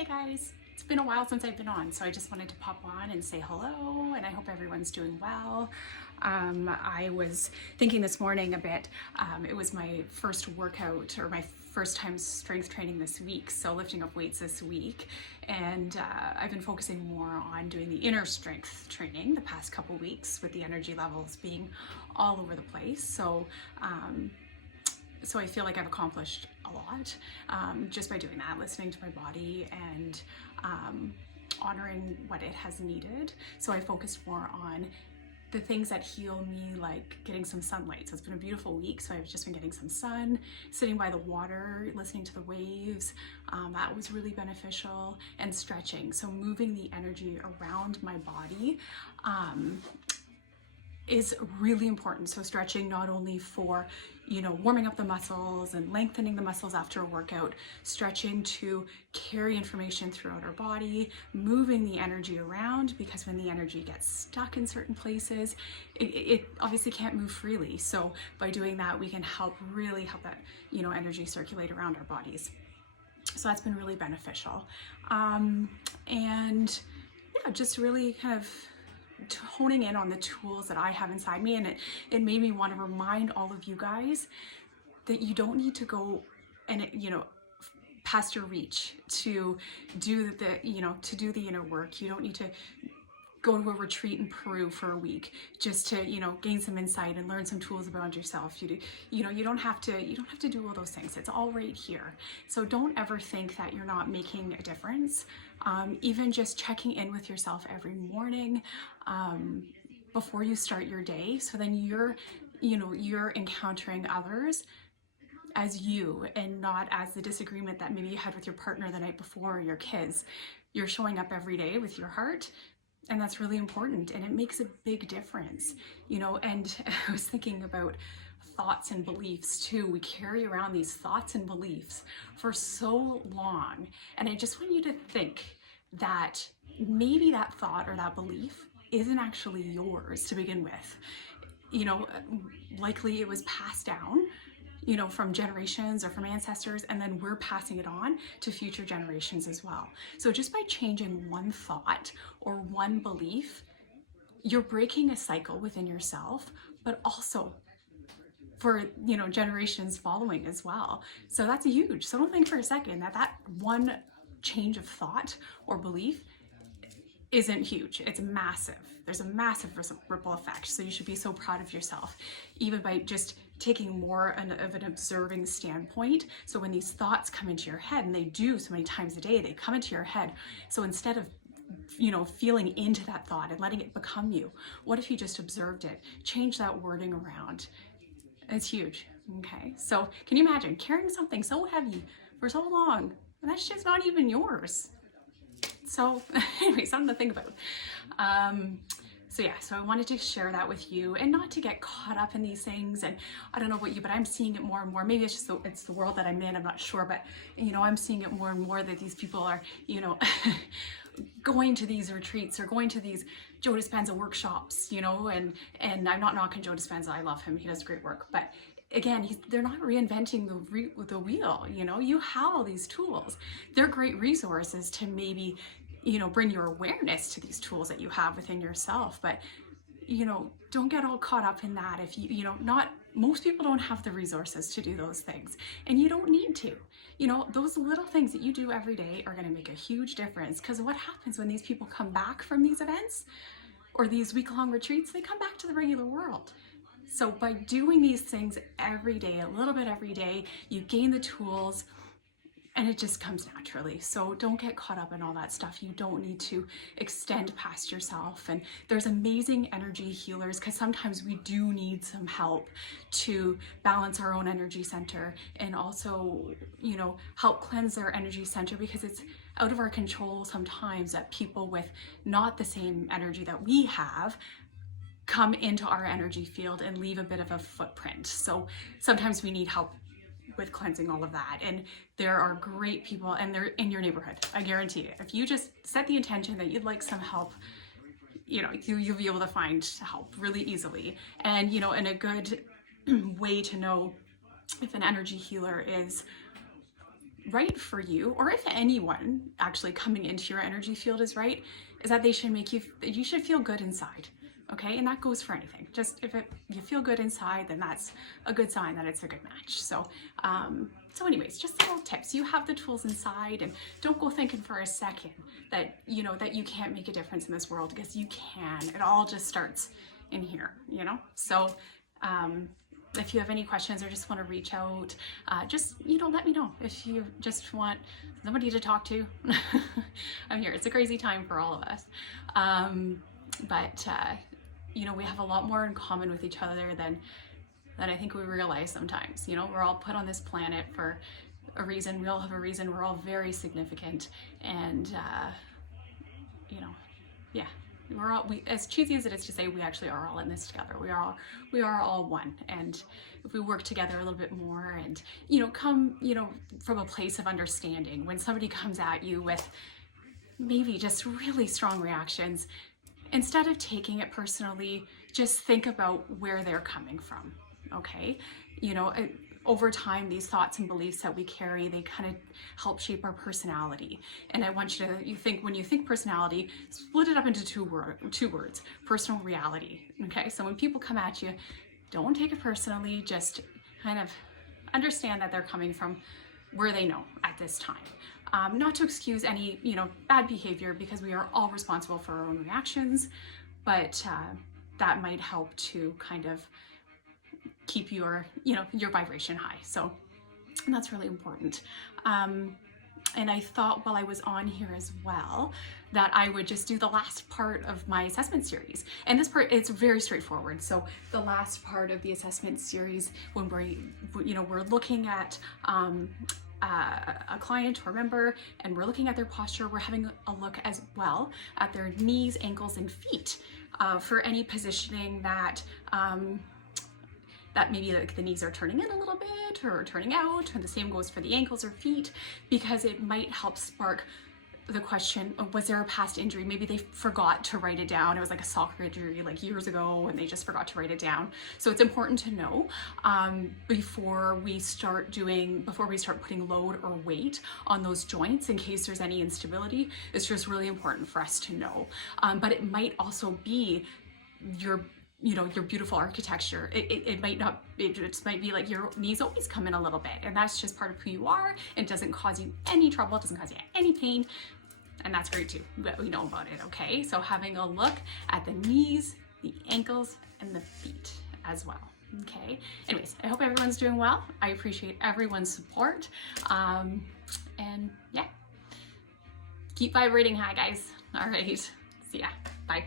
Hey guys, it's been a while since I've been on, so I just wanted to pop on and say hello, and I hope everyone's doing well. I was thinking this morning a bit, it was my first workout or my first time strength training this week, so lifting up weights this week, and I've been focusing more on doing the inner strength training the past couple weeks with the energy levels being all over the place. So I feel like I've accomplished a lot just by doing that, listening to my body and honoring what it has needed. So I focused more on the things that heal me, like getting some sunlight. So it's been a beautiful week, so I've just been getting some sun, sitting by the water, listening to the waves. That was really beneficial, and stretching. So moving the energy around my body is really important. So stretching not only for, warming up the muscles and lengthening the muscles after a workout, stretching to carry information throughout our body, moving the energy around, because when the energy gets stuck in certain places, it obviously can't move freely. So by doing that, we can really help that, energy circulate around our bodies. So that's been really beneficial. And yeah, just really kind of honing in on the tools that I have inside me, and it made me want to remind all of you guys that you don't need to go and past your reach to do the inner work. You don't need to go to a retreat in Peru for a week just to gain some insight and learn some tools about yourself. You don't have to do all those things. It's all right here. So don't ever think that you're not making a difference. Even just checking in with yourself every morning before you start your day, so then you're encountering others as you and not as the disagreement that maybe you had with your partner the night before or your kids. You're showing up every day with your heart, and that's really important, and it makes a big difference, and I was thinking about thoughts and beliefs too. We carry around these thoughts and beliefs for so long, and I just want you to think that maybe that thought or that belief isn't actually yours to begin with. Likely it was passed down from generations or from ancestors, and then we're passing it on to future generations as well. So just by changing one thought or one belief, you're breaking a cycle within yourself, but also for generations following as well. So that's huge. So don't think for a second that one change of thought or belief isn't huge. It's massive. There's a massive ripple effect. So you should be so proud of yourself, even by just taking more of an observing standpoint. So when these thoughts come into your head, and they do so many times a day, they come into your head. So instead of feeling into that thought and letting it become you, what if you just observed it? Change that wording around. It's huge. Okay, so can you imagine carrying something so heavy for so long, and that's just not even yours? So anyway, something to think about. So I wanted to share that with you, and not to get caught up in these things. And I don't know about you, but I'm seeing it more and more. Maybe it's just it's the world that I'm in, I'm not sure, but I'm seeing it more and more that these people are going to these retreats or going to these Joe Dispenza workshops, and I'm not knocking Joe Dispenza. I love him. He does great work. But again, they're not reinventing the wheel. You have all these tools. They're great resources to maybe, bring your awareness to these tools that you have within yourself. But, don't get all caught up in that. If most people don't have the resources to do those things, and you don't need to. Those little things that you do every day are going to make a huge difference, because what happens when these people come back from these events or these week-long retreats? They come back to the regular world. So by doing these things every day, a little bit every day, you gain the tools, and it just comes naturally. So don't get caught up in all that stuff. You don't need to extend past yourself. And there's amazing energy healers, because sometimes we do need some help to balance our own energy center, and also, help cleanse our energy center, because it's out of our control sometimes that people with not the same energy that we have come into our energy field and leave a bit of a footprint. So sometimes we need help with cleansing all of that. And there are great people, and they're in your neighborhood. I guarantee it. If you just set the intention that you'd like some help, you'll be able to find help really easily. And, and a good way to know if an energy healer is right for you, or if anyone actually coming into your energy field is right, is that they should make you should feel good inside. Okay, and that goes for anything. Just if you feel good inside, then that's a good sign that it's a good match. So, so anyways, just little tips. You have the tools inside, and don't go thinking for a second that that you can't make a difference in this world, because you can. It all just starts in here, So, if you have any questions or just want to reach out, just let me know. If you just want somebody to talk to, I'm here. It's a crazy time for all of us, but we have a lot more in common with each other than I think we realize sometimes. We're all put on this planet for a reason. We all have a reason. We're all very significant, and yeah. As cheesy as it is to say, we actually are all in this together. We are all one. And if we work together a little bit more and, come, from a place of understanding, when somebody comes at you with maybe just really strong reactions, instead of taking it personally, just think about where they're coming from. Okay. Over time, these thoughts and beliefs that we carry, they kind of help shape our personality. And I want you think, when you think personality, split it up into two words, personal reality. Okay, so when people come at you, don't take it personally, just kind of understand that they're coming from where they know at this time. Not to excuse any, bad behavior, because we are all responsible for our own reactions, but that might help to kind of keep your vibration high. So that's really important. And I thought while I was on here as well that I would just do the last part of my assessment series. And this part, it's very straightforward. So the last part of the assessment series, when we're looking at a client or member, and we're looking at their posture, we're having a look as well at their knees, ankles, and feet for any positioning that maybe like the knees are turning in a little bit or turning out, and the same goes for the ankles or feet, because it might help spark the question of, was there a past injury? Maybe they forgot to write it down. It was like a soccer injury like years ago and they just forgot to write it down. So it's important to know before we start putting load or weight on those joints, in case there's any instability. It's just really important for us to know. But it might also be your beautiful architecture. It might not, it just might be like your knees always come in a little bit, and that's just part of who you are. It doesn't cause you any trouble. It doesn't cause you any pain. And that's great too, but we know about it. Okay. So having a look at the knees, the ankles, and the feet as well. Okay. Anyways, I hope everyone's doing well. I appreciate everyone's support. And yeah, keep vibrating high, guys. All right. See ya. Bye.